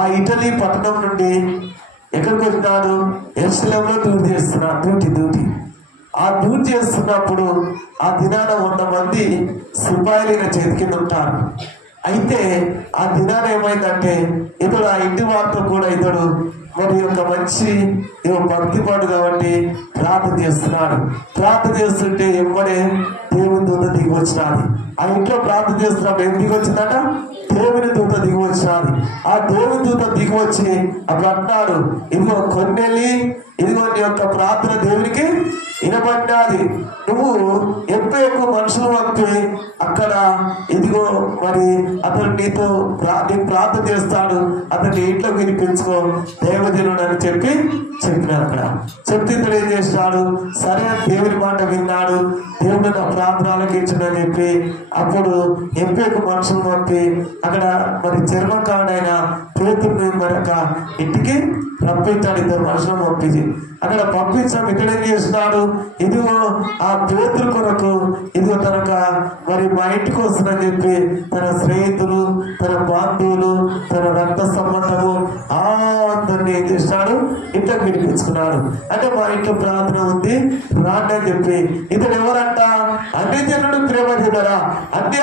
ఆ ఇటలీ పట్టణం నుండి ఎక్కడికి వచ్చినాడు? యెరూషలేములో డ్యూటీ. ఆ డ్యూటీ చేస్తున్నప్పుడు ఆ దినాన 100 మంది సిపాయిలు ఈయన చేతి కింద ఉంటారు. అయితే ఆ దినాన ఏమైందంటే ఇతడు ఆ ఇంటి వారితో కూడా ఇతడు మరి ఒక మంచి భక్తిపడు కాబట్టి ప్రార్థన చేస్తున్నాడు. ప్రార్థన చేస్తుంటే ఎమ్మడే దేవుని దూత దిగి వచ్చినాడు. ఆ ఇంట్లో ప్రార్థన చేస్తున్నప్పుడు ఏం దిగి వచ్చిందట? దేవుని దూత దిగి వచ్చినాడు. ఆ దేవుని దూత దిగి వచ్చి అప్పుడు అంటున్నాడు, ఇదిగో కొన్నెల్లి, ఇదిగో నీ యొక్క ప్రార్థన దేవునికి వినబడ్డాది. నువ్వు ఎక్కువ మనుషులు పంపి అక్కడ ఇదిగో మరి అతను నీకు ప్రార్థన చేస్తాడు, అతన్ని ఇంట్లో వినిపించుకో దేవజనుడు అని చెప్పినాడు. అక్కడ చెప్తే ఇతడు ఏం చేసినాడు? సరే దేవుని మాట విన్నాడు. దేవుడు నా ప్రార్థన ఆలకించుడని చెప్పి అప్పుడు ఎక్కువ మనుషులు పంపి అక్కడ మరి చర్మకాడైన పేతురుని మరి ఇంటికి పంపించాడు. 2 మనుషులను పంపించి అక్కడ పంపించాం. ఇక్కడ ఏం చేస్తున్నాడు? ఇదిగో ఆ పేతురు కొరకు ఇదిగో తనక మరి మా ఇంటికి వస్తుందని చెప్పి తన స్నేహితులు, తన బంధువులు, తన రక్త సంబంధము అందరినీ ఏం చేస్తున్నాడు? ఇంట్లోకి వినిపించుకున్నాడు. అంటే మా ఇంట్లో ప్రార్థన ఉంది రాండి అని చెప్పి. ఇతడు ఎవరంట? అన్ని జనుడు ప్రేమజనుడా, అన్ని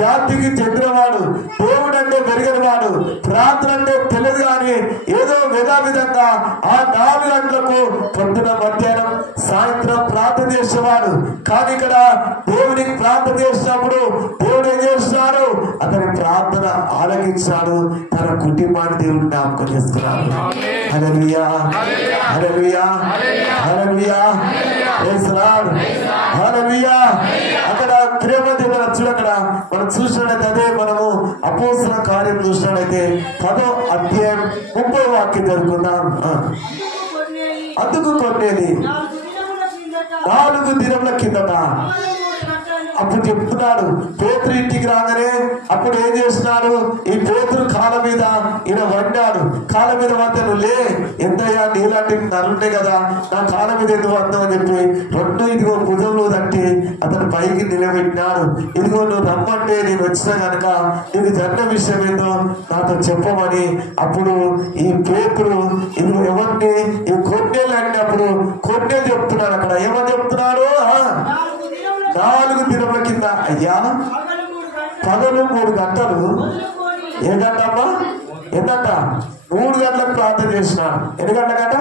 జాతికి చెందినవాడు, దేవుడు అంటే పెరిగిన వాడు, ప్రార్థన అంటే తెలియదు కానీ ఏదో విధంగా ఆ 4 గంటలకు పొద్దున మధ్యాహ్నం సాయంత్రం ప్రార్థన చేసేవాడు. కానీ ఇక్కడ దేవునికి ప్రార్థన చేసినప్పుడు దేవుడు ఏం చేస్తున్నాడు? అతని ప్రార్థన ఆలకించాడు. తన కుటుంబాన్ని దేవుడు జ్ఞాపకం చేసుకున్నాడు. హల్లెలూయా, హల్లెలూయా, హల్లెలూయా, ప్రైజ్ లార్డ్, హల్లెలూయా. అక్కడ ప్రేమ దేవుడు వచ్చాడు. అక్కడ మనం చూసినట్లయితే అదే మనము అపోస్తలుల కార్యం చూసినట్లయితే 10వ అధ్యాయం 30వ వాక్యం జరుగుతున్నాం. అందుకు కొన్నేది 4 దినముల కిందట అప్పుడు చెప్తున్నాడు. పేతురు ఇంటికి రాగానే అప్పుడు ఏం చేస్తున్నాడు? ఈ పేతురు కాళ్ళ మీద ఈయన వండాడు. కాళ్ళ మీద వందను లే, ఎంతయ్యా నీలాంటి నల్లుంటాయి కదా, నా కాళ్ళ మీద ఎందుకు వందాం అని చెప్పి 2 ఇదిగో భుజంలో తట్టి అతను పైకి నిలబెట్టినాడు. ఇదిగో నువ్వు రమ్మంటే నేను వచ్చినా కనుక నీకు జరిగిన విషయం ఏందో నాతో చెప్పమని. అప్పుడు ఈ పేతురు ఇదిగో ఎవరిని ఈ కొన్నేళ్ళు అన్నప్పుడు కొన్నే చెప్తున్నాడు. అక్కడ ఏమని చెప్తున్నాడు? 4 దినముల కింద అయ్యా 13 గంటలు. ఏ గంట అమ్మా? ఏంటంట? 3 గంటలకు ప్రార్థన చేసినాడు. ఎన్ని గంటలకట?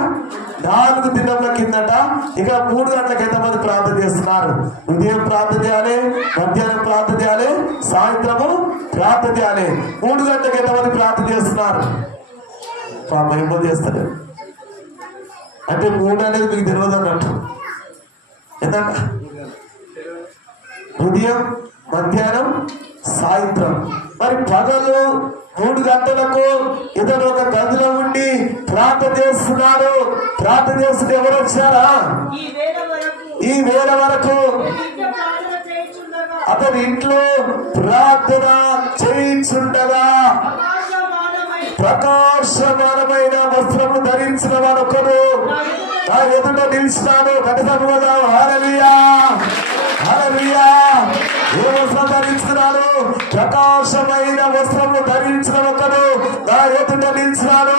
4 దినముల కిందట. ఇక 3 గంటలకు ఎంతమంది ప్రార్థన చేస్తున్నారు? ఉదయం ప్రార్థన చేయాలి, మధ్యాహ్నం ప్రార్థన చేయాలి, సాయంత్రము ప్రార్థన చేయాలి. 3 గంటలకు ఎంతమంది ప్రార్థన చేస్తున్నారు? పాప ఏమో చేస్తారు అంటే 3 అనేది మీకు తెలియదు అన్నట్టు. ఏంటంట? ఉదయం, మధ్యాహ్నం, సాయంత్రం. మరి పగలు 3 గంటలకు ఇతను ఒక గదిలో ఉండి ప్రార్థన చేస్తున్నాడు. ప్రార్థన చేస్తుంటే ఎవరు వచ్చారా? ఈ వేళ వరకు అతని ఇంట్లో ప్రార్థన చేయించుండగా ప్రకాశమానమైన వస్త్రము ధరించిన వాడొకరు నా ఎదుట నిలిచినాడు. కటసమోదాం. హల్లెలూయా, హల్లెలూయా. ఏ వస్త్రం ధరించుకున్నాడు? ప్రకాశమైన వస్త్రము ధరించిన ఒకడు నా ఎదుట నిలిచినాడు.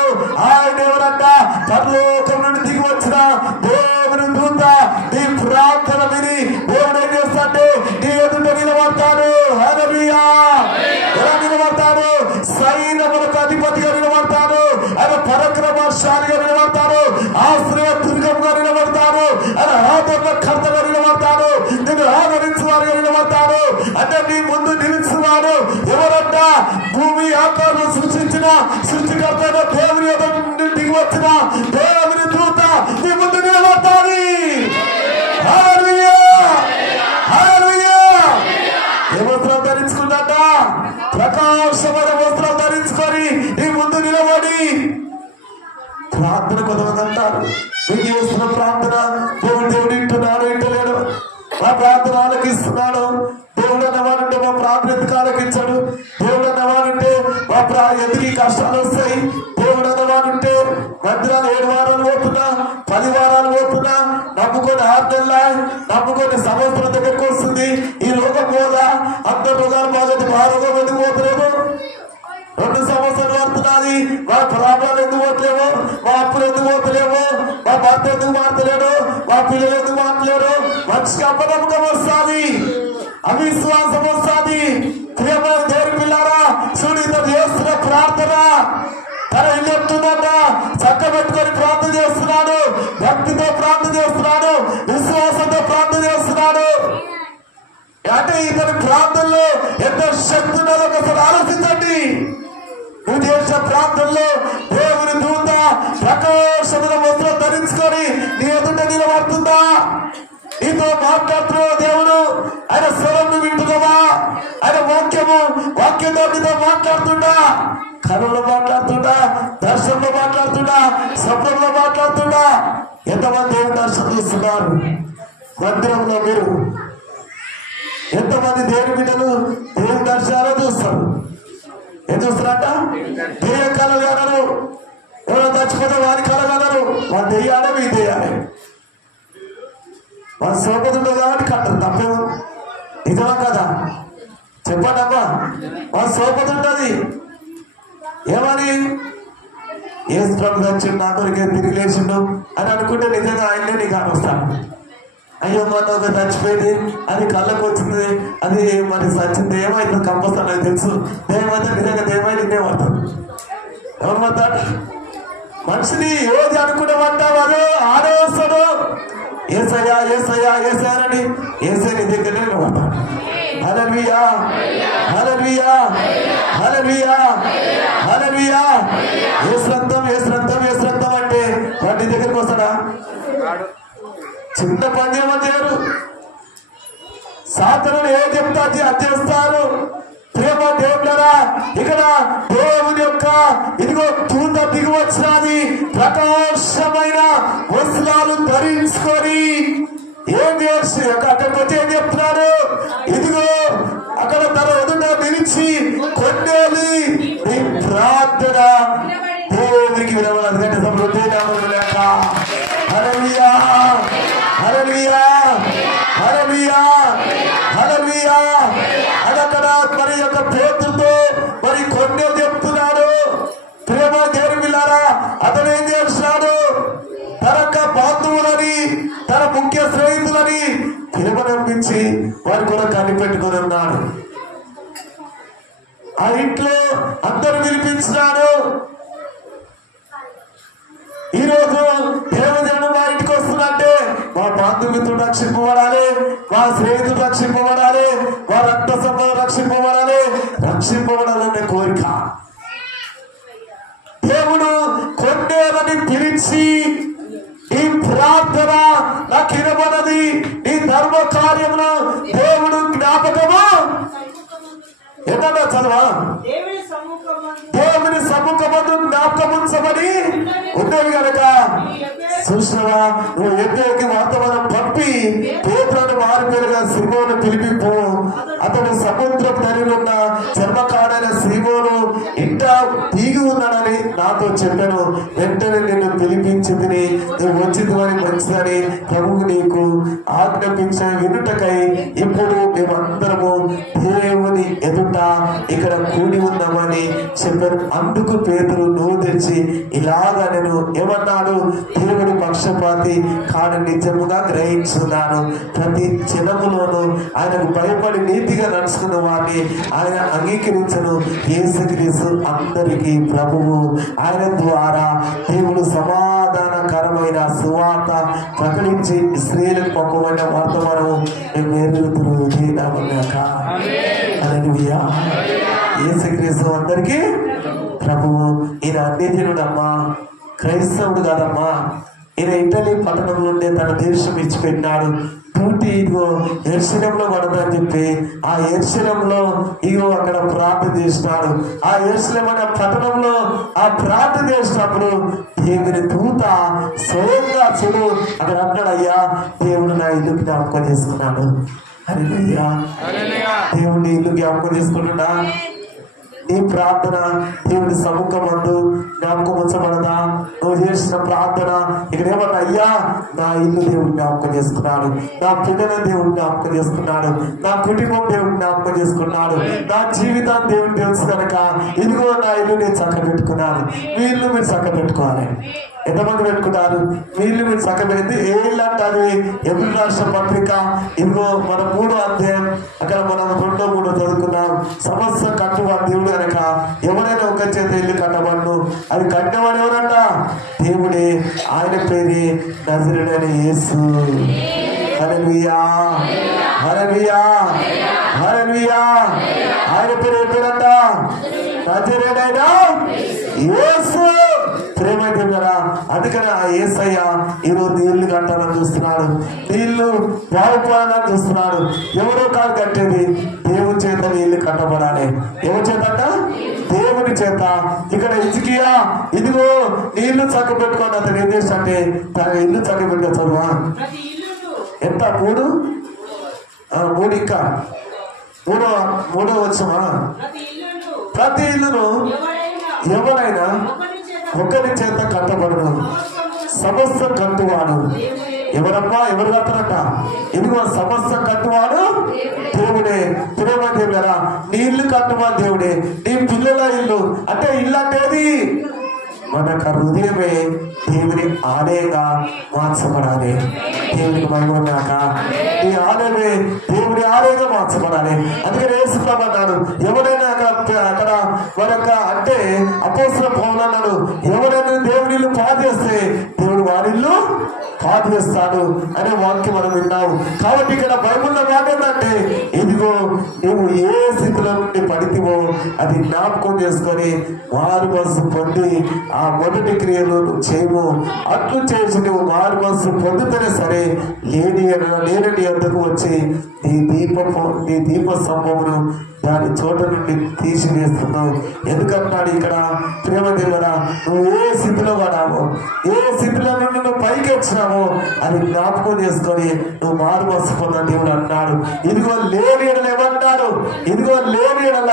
ఆయన ఎవరంట? పరలోకం నుండి దిగి వచ్చిన దేవుని దూత. నీ ప్రార్థన విని దేవుడు ఏం చేస్తాడే? నీ ఎదుట నిలబడతాడు. హల్లెలూయా. ఎలా నిలబడతాడు? సైన్యములకు అధిపతిగా నిలబడతాడు. ఆయన పరాక్రమశాలిగా నిలబడతాడు. ఆశ్రయ దుర్గంగా నిలబడతాడు. ఆయన ఆదరణకర్తగా నిలబడతాడు. నేను ఆదరించేవారుగా నిలబడతాడు. అంటే నీ ముందు నిలిచేవాడు ఎవరంట? భూమి ఆకారం సృష్టించిన సృష్టికర్త దేవుని నుండి దిగి వచ్చిన దేవుని దూత నీ ముందు నిలబడతాడు. హల్లెలూయా, హల్లెలూయా. ఏ వస్త్రం ధరించుకుందట? ప్రకాశమైన వస్త్రం ధరించుకొని నీ ముందు నిలబడి ప్రార్థన కొంతమంది అంటారు, మీకు చేస్తున్న ప్రార్థన దేవుడు ఇంటున్నాడు, ఇంటలేడు. మా ప్రార్థన ఆలకిస్తున్నాడు. దేవుడు అన్నవాడుంటే మా ప్రార్థన ఎందుకు ఆలకించాడు? దేవుడు అన్నవాడుంటే మా ఎందుకు కష్టాలు వస్తాయి? దేవుడు అన్నవాడుంటే మందిరాలు 7 వారాలు పోతున్నా, 10 వారాలు పోతున్నా, నమ్ముకొని 6 నెలల నమ్ముకొని సంవత్సరం దగ్గరికి వస్తుంది. ఈ రోగం పోదా? అందరు రోగాలు బాగోదు, మా రోగం ఎందుకు పోతలేదు? 2 సంవత్సరాలు పడుతున్నది. వస్తుంది, మా ప్రాబ్లం ఎందుకు పోతలేవు, మా అప్పులు ఎందుకు పోతలేవు, మా భర్త ఎందుకు మారతలేడు, మా పిల్లలు ఎందుకు మారలేరు, మనిషికి అపనమ్మకం వస్తుంది, అవిశ్వాసం వస్తుంది. ప్రియమైన దేవుని పిల్లారా, చూడు ఇతను చేస్తున్న ప్రార్థన తన ఇల్లు ఎత్తుందట, చక్క పెట్టుకొని ప్రార్థన చేస్తున్నాడు, భక్తితో ప్రార్థన చేస్తున్నాడు, విశ్వాసంతో ప్రార్థన చేస్తున్నాడు. అంటే ఇతని ప్రార్థనలో ఎంత శక్తి ఉన్నదో ఒకసారి ఆలోచించండి. నువ్వు చేసిన ప్రార్థనలో దేవుని దూత ప్రకాశమైన వస్త్రం ధరించుకొని నీ ఎదుట నిలబడుతుందా? నీతో మాట్లాడుతున్నావు దేవుడు, ఆయన స్వరం వింటున్నావా? ఆయన వాక్యంతో నీతో మాట్లాడుతుండా? కనుల్లో మాట్లాడుతుండా, దర్శనంలో మాట్లాడుతుండా, స్వప్నంలో మాట్లాడుతుండా? ఎంతమంది దేవుని దర్శనం చూస్తున్నారు మందిరంలో? మీరు ఎంతమంది దేవుని బిడ్డలు దేవుని దర్శనాలు చూస్తారు? ఏం చూస్తారంట? దెయ్య కళలు అన్నారు, ఎవరో చచ్చిపోతే వారి కళలు అన్నారు. మా దెయ్యాలే మీ దెయ్యాలే, మన సోపదుండదు కాబట్టి కట్టరు, తప్పేమో. నిజమా కదా? చెప్పండి అమ్మా. మన సోపదుంటది ఏమని, ఏ స్ట్రమ్ వచ్చిండు నా కొరికే తిరిగి లేచిండు అని అనుకుంటే నిజంగా ఆయనే నీకు వస్తాను. అయ్యో మొన్న ఒక చచ్చిపోయింది, అది కళ్ళకు వచ్చింది, అది మరి సచ్చింది, ఏమైంది కంపొస్తా నాకు తెలుసు. దేవత నిజంగా దేవైన ఇదే పడతాడు. ఎవరు పడతాడు? మనిషిని ఏది అనుకునేమంటా వారు ఆలోచన ఏసయ్యా ఏసయ్యా ఏసయ్యానని ఏసై నీ దగ్గరనే పడతాడు. హల్లెలూయా హల్లెలూయా హల్లెలూయా హల్లెలూయా. యేసు రక్తం అంటే వాడి దగ్గరికి వస్తాడా? చిన్న పని చేయరు. సాధనలు ఏం చెప్తా అది చేస్తారు. ప్రేమ దేవుళ్ళరా, ఇక్కడ దేవుని యొక్క ఇదిగో దూత దిగి వచ్చినది, ప్రకాశమైన వస్త్రాలు ధరించుకొని ఏం చేసి అక్కడికి వచ్చి ఏం చెప్తున్నాడు? ఇదిగో అక్కడ తన ఎదుట నిలిచి కొన్నేది నీ ప్రార్థన దేవునికి వినవలదు. గంట సమృద్ధి లేక హల్లెలూయా హల్లెలూయా హల్లెలూయా హల్లెలూయా. అదక్కడ మరి యొక్క పేతుతో మరి కొన్నే చెప్తున్నాడు. ప్రేమ దేవుని పిల్లారా, అతను ఏం చేస్తున్నాడు? తన బంధువులని, తన ముఖ్య స్నేహితులని పిలువనంపించి వారి కూడా కనిపెట్టుకుని ఉన్నాడు. ఆ ఇంట్లో అందరు పిలిపించినాడు. ఈ రోజు దేవజనుడు మా ఇంటికి వస్తున్నట్టే మా బంధుమిత్రుడు రక్షింపబడాలి, మా స్నేహితుడు రక్షింపబడాలి, మా రక్త సంబంధం రక్షింపబడాలనే కోరిక. దేవుడు కొన్నేళ్ళని పిలిచి ఈ ప్రార్థన నాకు వినబడది, ఈ ధర్మ కార్యమును దేవుడు జ్ఞాపకము ఏదన్నా చదవా? దేవుని సముఖమందు జ్ఞాపకముంచబడి ఉండేవి కనుక చూసినవా, నువ్వు ఎద్దరికి వర్తమానం పంపి పేతులను మారిపేరుగా శ్రీమోను పిలిపింపు. అతడు సముద్రపు ధరిలున్న చర్మకాడైన శ్రీమోను ఇంట తీగి ఉన్నాడని నాతో చెప్పాను. వెంటనే నిన్ను పిలిపించి తిని నువ్వు వచ్చిందని మంచిదని ప్రభువు నీకు ఆజ్ఞాపించిన వినుటకై ఇప్పుడు మేమందరము దేవుని ఎదుట ఇక్కడ కూడి ఉన్నామని చెప్పారు. అందుకు పేతురు నోరు తెరిచి ఇలాగా నేను ఏమన్నాడు? దేవుడి పక్షపాతి కాని నిజముగా గ్రహించున్నాను. ప్రతి జనములోనూ ఆయనకు భయపడి నీతిగా నడుచుకున్న వారిని ఆయన అంగీకరించను. యేసుక్రీస్తు అందరికీ ప్రభువు. ఆయన ద్వారా దేవుడు సమాధానకరమైన సువార్త ప్రకటించి స్త్రీలకు పక్కువైన వర్తమానము యేసుక్రీస్తు అందరికీ ప్రభువు. ఈయన అన్యజనుడమ్మా, క్రైస్తవుడు కాదమ్మా. ఈయన ఇటలీ పట్టణం నుండి తన దేశం ఇచ్చిపెట్టినాడు. డ్యూటీ ఇదిగో యెరూషలేములో పడదని చెప్పి ఆ యెరూషలేములో ఇగో అక్కడ ప్రార్థన చేసినాడు. ఆ యెరూషలేము అనే పట్టణంలో ఆ ప్రార్థన చేసినప్పుడు దేవుని దూత స్వయంగా చూడు అక్కడ అన్నాడు, అయ్యా దేవుడు నా ఇల్లు జ్ఞాపకం చేసుకున్నాడు. హల్లెలూయా. దేవుడిని ఇల్లు జ్ఞాపకం చేసుకుంటున్నా. నీ ప్రార్థన దేవుని సముఖమందు జ్ఞాపకం ఉంచబడదా? నువ్వు చేసిన ప్రార్థన ఇక్కడ ఏమన్నా, అయ్యా నా ఇల్లు దేవుడు జ్ఞాపకం చేసుకున్నాడు, నా పిల్లల దేవుడు జ్ఞాపకం చేసుకున్నాడు, నా కుటుంబం దేవుడు జ్ఞాపకం చేసుకున్నాడు, నా జీవితాన్ని దేవుడు తెలుసు కనుక ఇదిగో నా ఇల్లు నేను చక్క పెట్టుకున్నాను. మీ ఇల్లు మీరు చక్క పెట్టుకోవాలి. ఎంతమంది పెట్టుకున్నారు? మీ ఇల్లు మీరు చక్క పెట్టి ఏ ఇల్లు అంటారు? ఎబ్రి రాష్ట్ర పత్రిక ఇదిగో మన 3వ అధ్యాయం అక్కడ మనం 2, 3 చదువుకున్నాం. సమస్త కట్టువాడు దేవుడు కనుక ఎవరైనా ఒక చేత ఇల్లు కట్టబడును. అది కట్టేవాడు ఎవరంట? దేవుడే. ఆయన పేరే నజరేయుడైన యేసు. హల్లెలూయా, హల్లెలూయా, హల్లెలూయా. ఆయన పేరు ఏ పేరంట? నజరేయుడైన యేసు. ప్రేమ దేవుడా, అందుకని ఆ యేసయ్య ఈరోజు ఇల్లు కట్టాలని చూస్తున్నాడు, ఇల్లు బాగుపడాలని చూస్తున్నాడు. ఎవరో కాదు కట్టేది, దేవుని చేత ఇల్లు కట్టబడాలి. ఎవరి చేత? దేవుని చేత. ఇక్కడ హిజ్కియా ఇదిగో ఇల్లు చక్క పెట్టుకోండి. అతను ఏం చేస్తాడంటే తన ఇల్లు చక్క పెట్టుకో. చదువా ఎంత? 3 ఇంకా 3వ వచ్చమా? ప్రతి ఇల్లును ఎవరైనా ఒకరి చేత కట్టబడను, సమస్త కట్టువాడు. ఎవరమ్మా? ఎవరు కట్టరట? ఇదిగో సమస్త కట్టువాడు దేవుడే. ప్రేమ దేవుడా, నీ ఇల్లు కట్టువా దేవుడే. నీ పిల్లల ఇల్లు అంటే ఇల్లు అంటేది మన హృదయమే దేవుని ఆలయంగా మార్చబడాలి. దేవునికి మహిమన్నాక ఈ ఆలయమే దేవుని ఆలయంగా మార్చబడాలి. అందుకని యేసుప్రభువు అన్నాడు, ఎవరైనా అక్కడ మరొక అంటే అపోస్తలుల పౌలు అన్నాడు, ఎవరైనా దేవుని ఇల్లు పాడు చేస్తే దేవుడు వారిల్లు పాడు చేస్తాడు అనే వాక్యం మనం విన్నావు. కాబట్టి ఇక్కడ బైబిల్లో మాట ఏంటంటే ఇదిగో నువ్వు ఏ స్థితిలో నుండి పడితివో అది జ్ఞాపకం చేసుకొని మారు మనసు పొంది ఆ మొదటి క్రియలు నువ్వు చేయవు. అట్లు చేసి నువ్వు మారు మనసు పొందుతూనే సరే లేని వద్దకు వచ్చి నీ దీప స్తంభమును దాని చోట నుండి తీసివేస్తున్నావు. ఎందుకంటున్నాడు ఇక్కడ? ప్రేమ దేవుడా, నువ్వు ఏ స్థితిలో పడావో, ఏ స్థితిలో నుండి నువ్వు పైకి వచ్చినావో అది జ్ఞాపకం చేసుకొని నువ్వు మారు మనసు పొందని దేవుడు అంటున్నాడు. ఇదిగో లేని ఎడలు ఏమంటాడు? ఇదిగో లేని ఎడల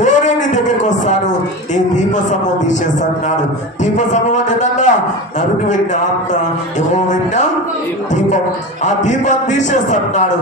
నేనే నీ దగ్గరికి వస్తాను, నీ దీప స్తంభం తీసేస్తాడు. దీప స్తంభం అంటే ఏంటంట? నరుని పెట్టిన ఆత్మ, యెహోవా పెట్టిన దీపం. ఆ దీపాన్ని తీసేస్తాడు.